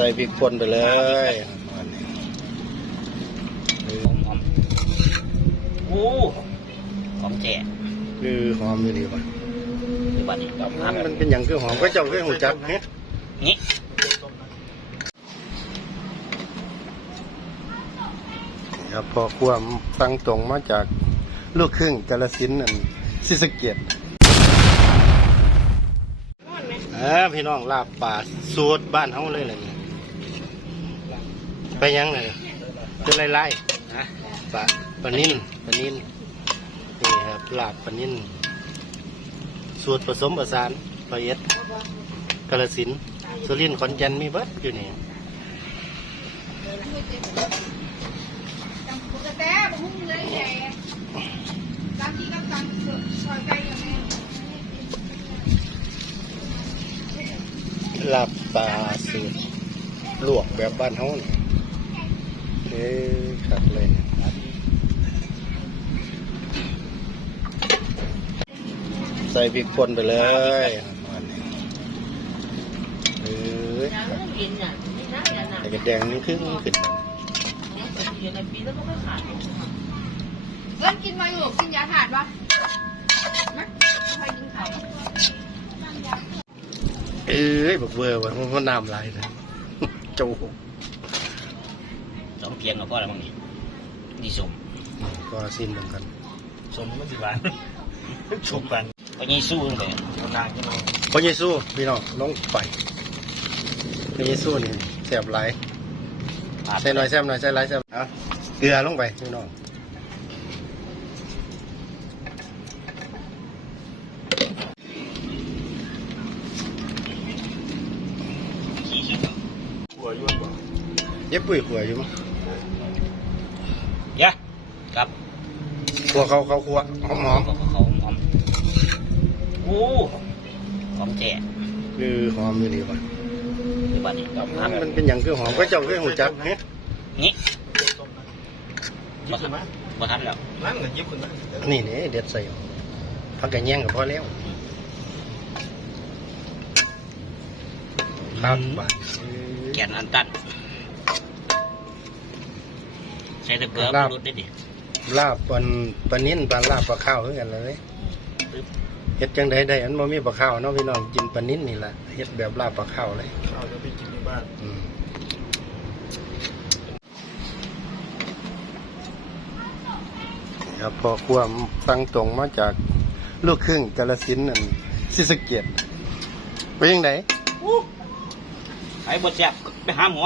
ใส่พริกป่นไปเลยหอมโอ้หอมแจ่คือหอมอยู่ดีป่ะ คือบ้านนี้มันเป็นอย่างคือหอมก็เจ้าคือหูจักเนี่ยนี่ครับพอความฟังตรงมาจากลูกครึ่งกาฬสินธุ์ศรีสะเกษพี่น้องลาบป่าสูตรบ้านเฮาเลยล่ะนี่ไปยังไงเป็นไล่ๆนะปลานิ่นนี่ครับลาบปลานิ่นสูตรผสมผสานปลาเอ็ดกาฬสินธุ์สุรินทร์ขอนแก่นมีเบิดอยู่นี่ลาบปลาสูตรลวกแบบบ้านเฮาเนี่ยครับเลยใส่พริกป่นไปเลยไอ้กระแดงนี่ขึ้นเริ่มกินมาอยู่กินยาถ่านปะไม่เคยกินเขาบอกเบอร์ว่ามันน้ำลายนะโจสองเพียงกับพ่อแล้วมั้งนี่ดีสมก็สิ้นเหมือนกันสมมันสิหวานชมกันก็ยิ่งสู้เลยนานขึ้นมาพระเยซูพี่น้องลงไปพระเยซูนี่แซ่บหลายใส่หน่อยแซ่บหน่อยใส่หลายแซ่บเอาเกลือลงไปพี่น้องเย็บปุ๋ยขัวอยู่มั้งยะครับขัวเขาขัวหอมโอ้หอมแจ่คือหอมอยู่ดีป่ะคือบ้านนี้มันเป็นอย่างคือหอมก็เจ้าคือหูจักเนี่ยนี่บ่ทันแล้วนั่นก็ยิบขึ้นนี่เด็ดใส่ผักกระแยงก็พอแล้วข้าวบาทแกนอันตันใช้ตะเกียบรุดได้ดิลาบปลานิ่นปลาลาบปลาข้าวเหมือนกันเลยเฮ็ดจังใดอันบ่มีปลาข้าวเนาะพี่น้องกินปลานิ่นนี่แหละเฮ็ดแบบลาบปลาข้าวเลยข้าวจะไปกินที่บ้านครับพอความฟังตรงมาจากลูกครึ่งกาฬสินธุ์ศรีสะเกษไปยังไงไอ้บดแซ่บไปหาหมอ